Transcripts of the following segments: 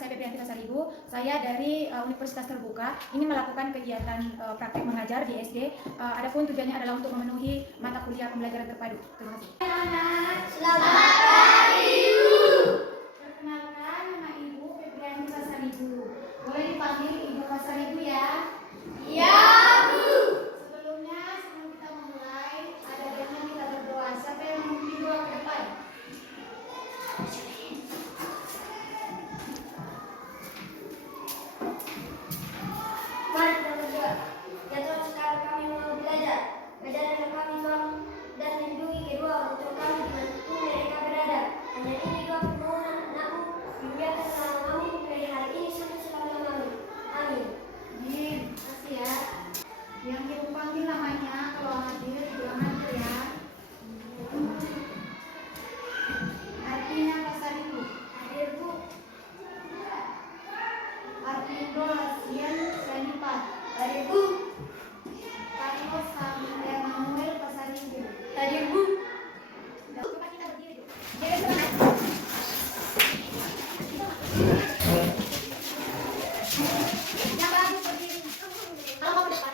saya Febrianti Pasaribu. Saya dari Universitas Terbuka. Ini melakukan kegiatan praktek mengajar di SD. Adapun tujuannya adalah untuk memenuhi mata kuliah pembelajaran terpadu. Terima kasih. Selamat pagi, Ibu. Perkenalkan, nama Ibu Febrianti Pasaribu. Boleh dipanggil Ibu Pasaribu ya? Iya, Bu. Sebelum kita memulai, ada baiknya kita berdoa. Siapa yang memimpin doa ke depan? Mari kita berdoa. Ya Tuhan, sekarang kami mau belajar. Ajarkan kami mau dan lindungi kedua orang tua kami dimanapun mereka berada. Hanya ini doa permohonan anakmu, dimuliakan namamu dari hari ini sampai selama-lamanya. Amin. Terima kasih ya. Yang Ibu panggil namanya, kalau hadir bilang hadir ya. Artinya Pasaribu. Hadir, Bu. Artindo Lasian Senipat. Hadir, Bu. Carlos Emmanuel Pasaribu. Hadir, Bu. Coba kita berdiri dulu. Jadi semangat. Yang bagus berdiri. Kalau mau ke depan.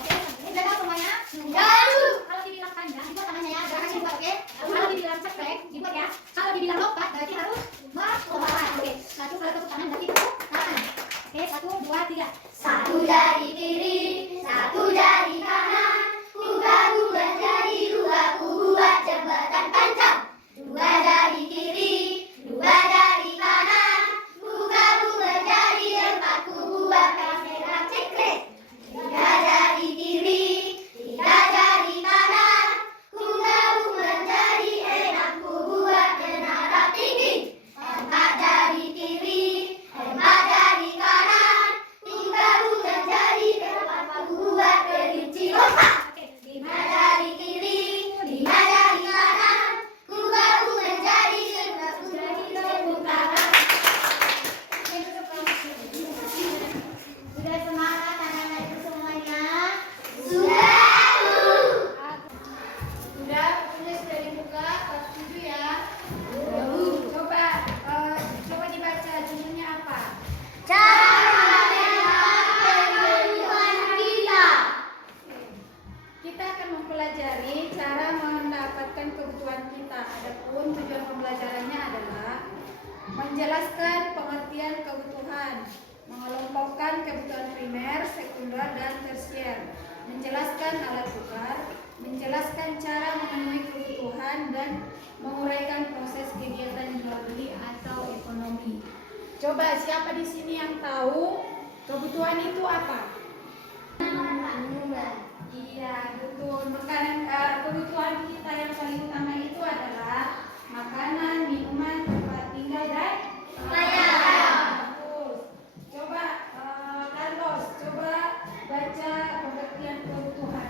Oke, ini sudah tahu semuanya? Ya, Bu. Kalau dibilang panjang, dibuat tangannya ya. Gerakannya dibuat, oke? Kalau dibilang cekrek, dibuat ya. Kalau dibilang lompat, berarti harus melompat. Oke, satu kalau tepuk tangan, berarti tepuk tangan. Oke, 1, 2, 3. Satu jari kiri, satu jari kanan, buka-buka jari dua, ku buat jembatan panjang. Dua jari kiri, dua jari kanan, buka-buka jari empat, ku buat kamera cekrek. Tiga jari kiri, tiga jari kanan, buka-buka jari enak, ku buat menara tinggi. Empat jari kiri, empat jari kanan, buka-buka jari empat, ku buat kelinci lompat. Lima jari kiri, lima jari kanan, buka-buka jari empat, ku jari terbuka. Sudah semangat anak-anak itu semuanya? Sudah, Bu. Sudah, bukunya sudah dibuka, kelas 7 ya. Coba dibaca judulnya apa? Cara mengenal kebutuhan kita. Kita akan mempelajari cara mendapatkan kebutuhan kita. Adapun tujuan pembelajarannya adalah menjelaskan pengertian kebutuhan, mengelompokkan kebutuhan primer, sekunder, dan tersier, menjelaskan alat tukar, menjelaskan cara memenuhi kebutuhan, dan menguraikan proses kegiatan jual beli atau ekonomi. Coba siapa di sini yang tahu kebutuhan itu apa? Iya, betul. Kebutuhan kita yang paling utama itu adalah makanan, minuman, tempat tinggal, dan Pakaian. Bagus. Coba Carlos, coba baca pengertian kebutuhan.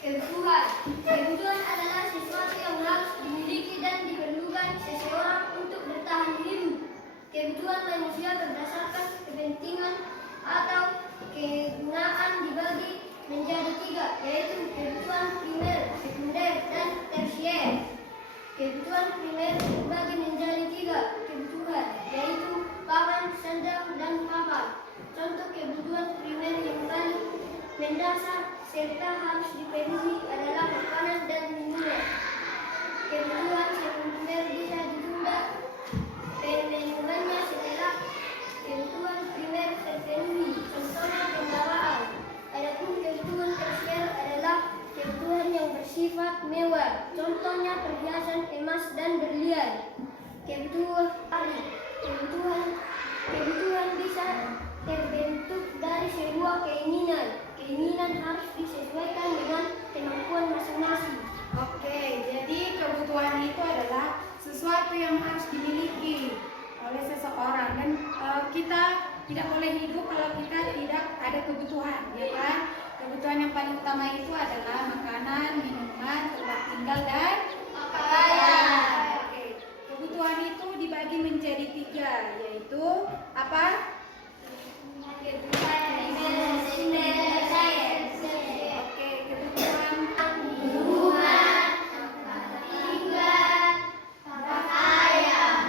Kebutuhan adalah sesuatu yang harus dimiliki dan diperlukan seseorang untuk bertahan hidup. Kebutuhan manusia berdasarkan kepentingan atau kegunaan dibagi menjadi tiga, yaitu kebutuhan primer, sekunder, dan tersier. Kebutuhan primer dibagi menjadi tiga kebutuhan, yaitu pakan, sandang, dan papan. Contoh kebutuhan primer yang paling mendasar serta harus dipenuhi adalah makanan dan minuman. Kebutuhan sekunder bisa ditunda pemenuhannya setelah kebutuhan primer terpenuhi, contohnya pembawaan. Adapun kebutuhan tersier adalah kebutuhan yang bersifat mewah, contohnya perhiasan emas dan berlian. Kebutuhan bisa terbentuk dari sebuah keinginan. Keinginan harus disesuaikan dengan kemampuan masing-masing. Oke, jadi kebutuhan itu adalah sesuatu yang harus dimiliki oleh seseorang, dan kita tidak boleh hidup kalau kita tidak ada kebutuhan, ya kan? Kebutuhan yang paling utama itu adalah makanan, minuman, tempat tinggal, dan pakaian. Oke. Kebutuhan itu dibagi menjadi tiga, yaitu apa? Kebutuhan primer, sekunder, tersier. Oke, kebutuhan Rumah, tempat tinggal, pakaian.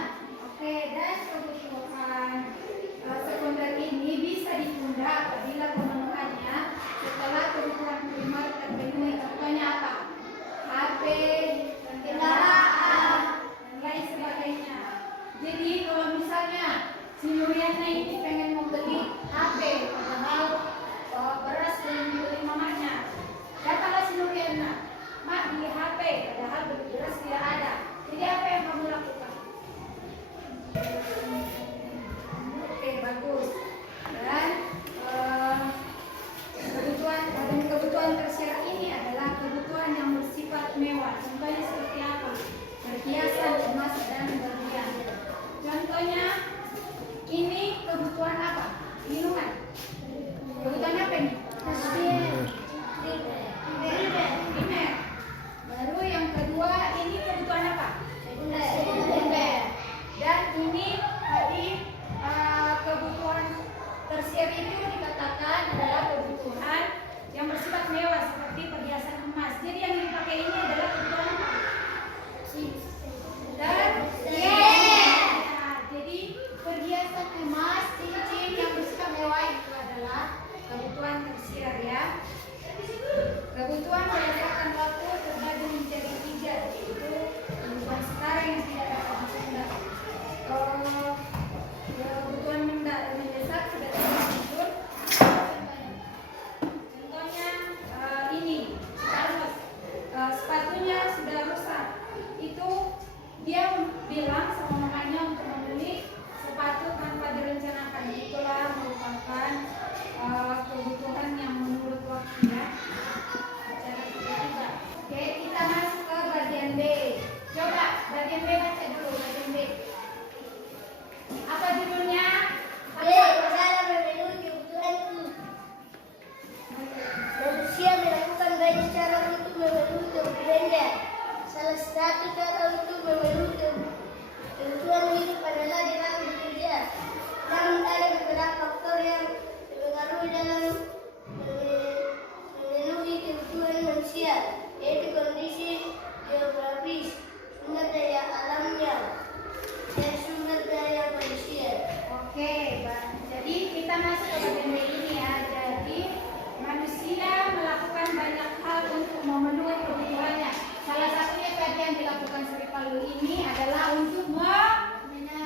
untuk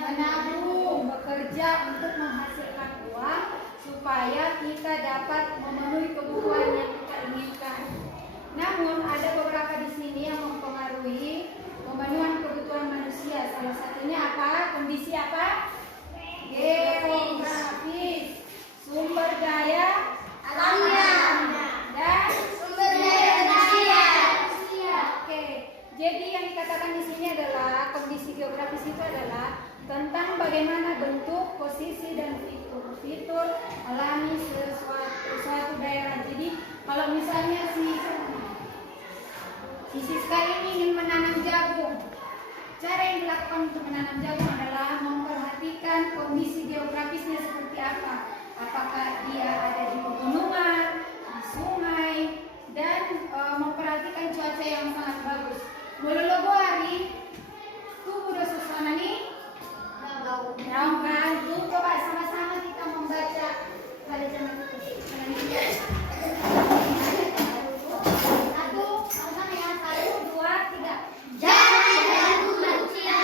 menabung, bekerja untuk menghasilkan uang supaya kita dapat memenuhi kebutuhan yang kita inginkan. Namun ada beberapa di sini yang mempengaruhi pemenuhan kebutuhan manusia. Salah satunya apa? Kondisi apa? Geografis, sumber daya Alamnya. dan Sumber daya manusia. Oke, jadi yang dikatakan di sini adalah kondisi geografis itu adalah tentang bagaimana bentuk, posisi dan fitur alami suatu daerah. Jadi kalau misalnya si Siska ini ingin menanam jagung, cara yang dilakukan untuk menanam jagung adalah memperhatikan kondisi geografisnya seperti apa. Apakah dia ada di pegunungan, di sungai, dan memperhatikan cuaca yang sangat bagus. Mulologo hari tuh udah suasana nih daun kan. Tuh coba sama-sama kita membaca pada zaman itu. Satu, sama ya, 1, 2, 3. Jangan ganggu manusia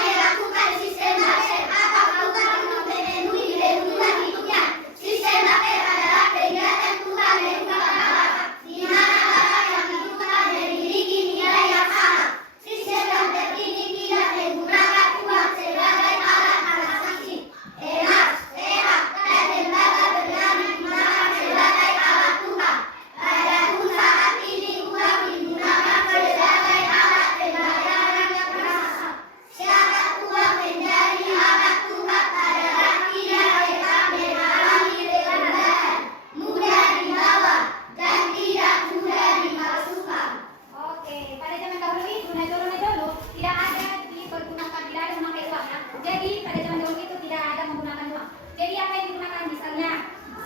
melakukan sistem bakter atau memenuhi kebutuhan hidupnya. Sistem bakter adalah kegiatan Tuhan dan masyarakat, di mana bakter yang dibutuhkan memiliki nilai yang sama. Sistem bakter ini tidak menggunakan uang sebagai alat transaksi. Emas, perak, dan tembaga berlian digunakan sebagai alat tukar. Adapun saat ini uang digunakan sebagai alat pembayaran yang transaksi. Syarat uang menjadi alat tukar adalah tidak dapat mengalami perubahan, mudah dibawa, dan tidak mudah dimasukkan. Oke, pada zaman dahulu itu, dulu tidak ada dipergunakan, tidak ada memakai uang ya. Jadi pada zaman dahulu itu tidak ada menggunakan uang. Jadi apa yang digunakan misalnya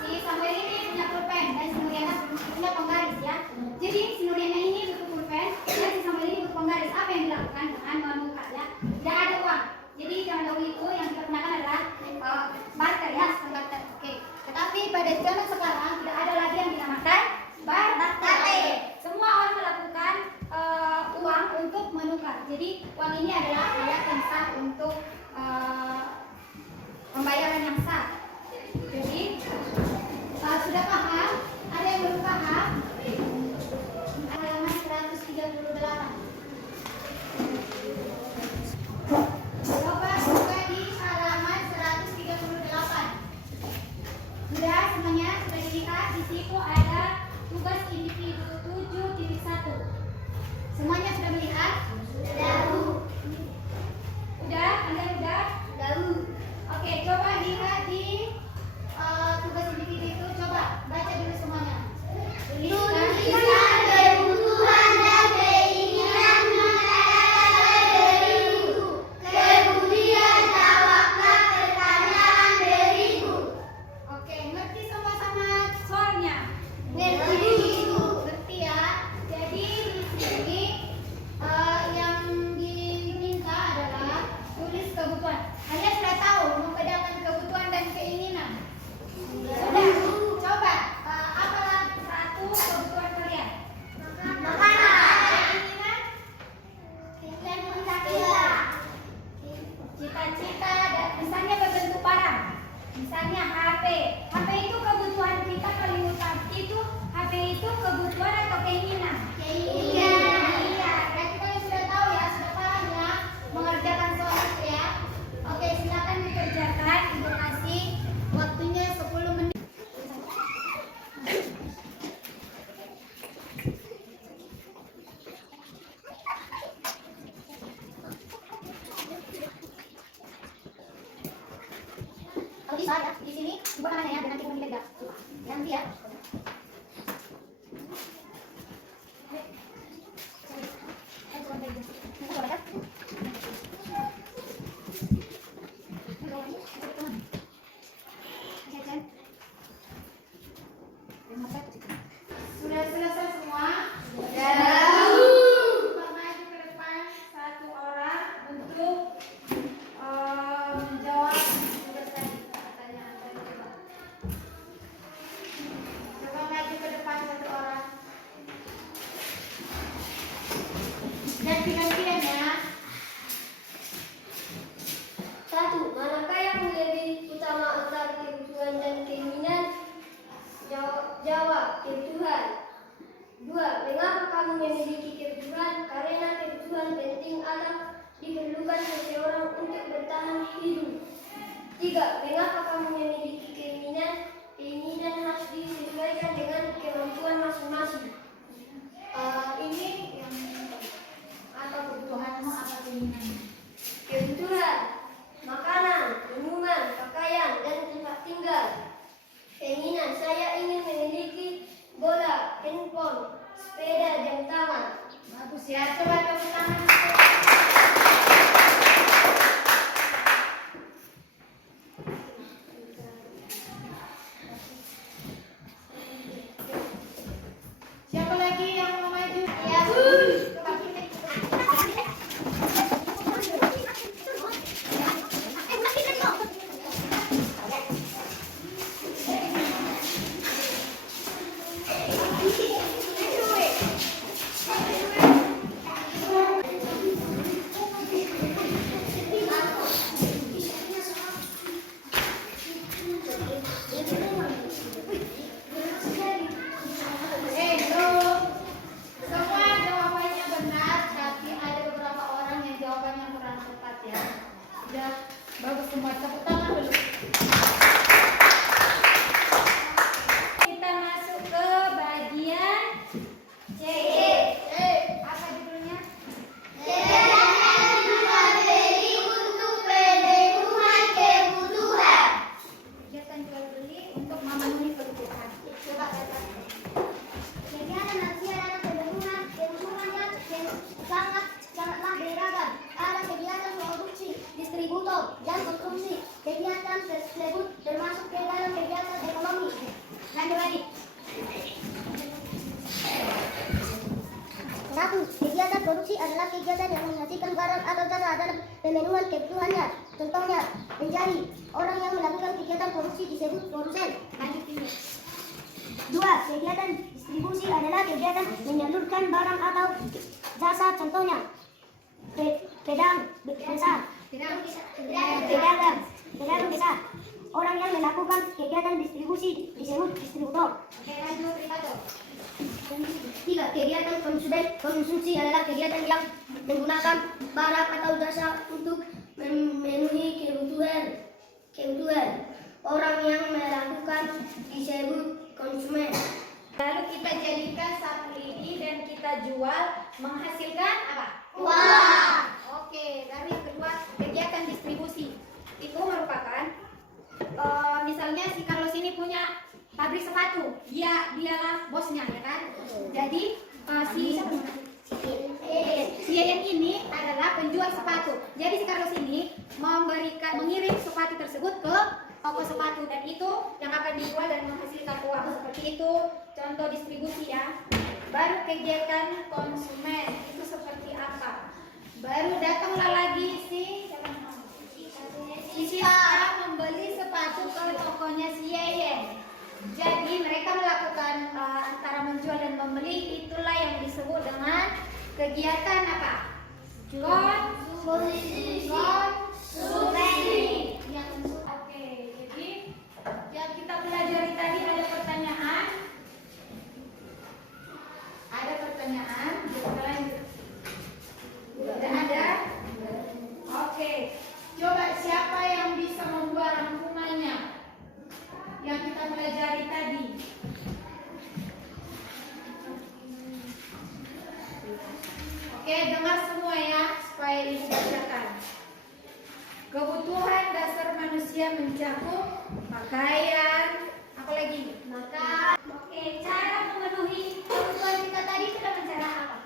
si Samuel ini punya pulpen dan si Nuriana punya penggaris ya. Jadi si Nuriana ini butuh pulpen dan si Samuel ini butuh penggaris. Apa yang dilakukan dengan menukar ya? Tidak ada uang. Jadi zaman dahulu itu yang digunakan adalah barter ya, sistem barter. Oke. Tetapi pada zaman sekarang tidak ada lagi yang dinamakan barter. Semua orang melakukan uang untuk menukar. Jadi uang ini adalah alat yang sah untuk pembayaran yang sah. Jadi sudah paham? Ada yang belum paham? Halaman 138. Coba buka di halaman 138. Sudah semuanya sudah dilihat, di situ ada tugas individu 7.1. Semuanya sudah melihat? Udah? Anda udah? Oke, coba lihat di tugas individu itu, coba baca dulu semuanya. Tuliskan kebutuhan dan keinginan masyarakat berikut. Kemudian jawablah pertanyaan berikut. Oke, ngerti sama-sama soalnya? Ngerti ya. Jadi di sini yang diminta adalah tulis kebutuhan. Kalian sudah tahu membedakan kebutuhan dan keinginan? Sudah. Coba apalah satu kebutuhan kalian? Keinginan? Cita-cita dan misalnya berbentuk barang. Misalnya HP. HP itu kebutuhan kita paling utama. Itu HP itu kebutuhan atau keinginan? Iya. Berarti kalian sudah tahu ya, sudah paham ya mengerjakan soal itu ya. Oke, silakan dikerjakan. Ibu kasih waktunya 10 menit. Kalau bisa ya, di sini buat namanya ya, nanti kamu dipegang. Nanti ya. Sudah selesai semua? Maju ke depan satu orang untuk menjawab tugas tadi, pertanyaan tadi. Coba. 3. Mengapa kamu memiliki keinginan? Keinginan harus disesuaikan dengan kemampuan masing-masing. Ini yang apa kebutuhanmu, apa keinginanmu? Kebutuhan, makanan, minuman, pakaian, dan tempat tinggal. Keinginan, saya ingin memiliki bola, handphone, sepeda, jam tangan. Bagus ya, coba tepuk tangan. Siapa lagi yang mau maju? Ya, Bu. Semua jawabannya benar, tapi ada beberapa orang yang jawabannya kurang tepat ya. Udah bagus semua, tepuk tangan dulu. Kita masuk ke bagian C. Apa judulnya? Kegiatan jual beli untuk memenuhi kebutuhan. Kegiatan manusia dalam kebutuhannya sangatlah beragam. Ada kegiatan produksi, distributor, dan konsumsi. Kegiatan tersebut termasuk ke dalam kegiatan ekonomi. Lanjut lagi. 1. Kegiatan produksi adalah kegiatan yang menghasilkan barang atau jasa dalam pemenuhan kebutuhannya. Contohnya, menjadi orang yang melakukan kegiatan produksi disebut produsen. Lanjut ini. 2. Kegiatan distribusi adalah kegiatan menyalurkan barang atau jasa. Contohnya, pedagang besar. Orang yang melakukan kegiatan distribusi disebut distributor. Oke, lanjut Ricardo. 3. Kegiatan konsumsi adalah kegiatan yang menggunakan barang atau jasa untuk memenuhi kebutuhan. Orang yang melakukan disebut konsumen. Lalu kita jadikan satu lidi dan kita jual, menghasilkan apa? Uang. Oke, dari kedua kegiatan distribusi itu merupakan misalnya si Carlos ini punya pabrik sepatu, dialah bosnya ya kan. Jadi si Yayan ini adalah penjual sepatu. Jadi si Carlos ini mengirim sepatu tersebut ke toko sepatu dan itu yang akan dijual dan menghasilkan uang. Seperti itu contoh distribusi ya. Baru kegiatan konsumen itu seperti apa? Baru datanglah lagi si Siska membeli sepatu ke tokonya si Yayan. Jadi mereka melakukan antara menjual dan membeli, itulah yang disebut dengan kegiatan apa? Konsumsi. Oke, jadi yang kita pelajari tadi ada pertanyaan. Ada pertanyaan, kita lanjut. Sudah ada? Oke, coba siapa yang bisa membuat rangkumannya yang kita pelajari tadi? Oke, dengar semua ya supaya ibu bacakan. Kebutuhan dasar manusia mencakup pakaian, apa lagi? Maka, cara memenuhi kebutuhan kita tadi sudah mencara apa?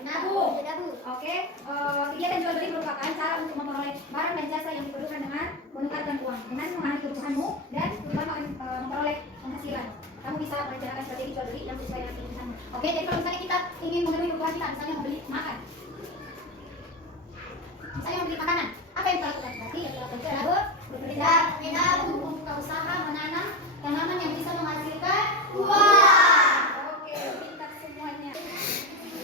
Menabung. Oke, kegiatan jual beli merupakan cara untuk memperoleh barang dan jasa yang diperlukan dengan menukarkan uang dengan memenuhi kebutuhanmu dan memperoleh penghasilan. Kamu bisa merencanakan strategi jual beli yang sesuai dengan kebutuhanmu. Oke, jadi kalau misalnya kita ingin memenuhi kebutuhan kita, misalnya membeli makan, misalnya membeli makanan, apa yang kita lakukan? Berarti yang kita lakukan adalah menabung, membuka usaha, menanam tanaman yang bisa menghasilkan uang. Oke, pintar semuanya.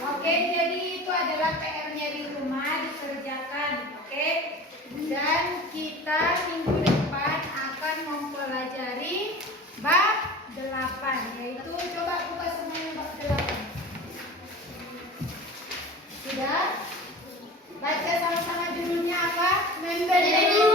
Oke, jadi itu adalah PR-nya di rumah dikerjakan. Oke, dan kita minggu depan akan mempelajari bab 8, yaitu coba buka semuanya bab 8. Sudah? Baca sama-sama judulnya apa? Membeli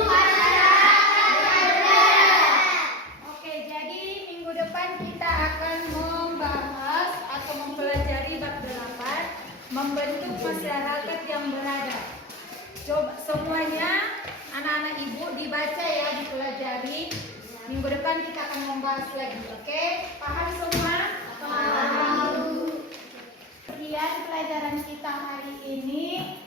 membentuk masyarakat yang beradab. Coba semuanya anak-anak ibu dibaca ya, dipelajari. Minggu depan kita akan membahas lagi, oke? Paham semua? Paham. Sekian pelajaran kita hari ini.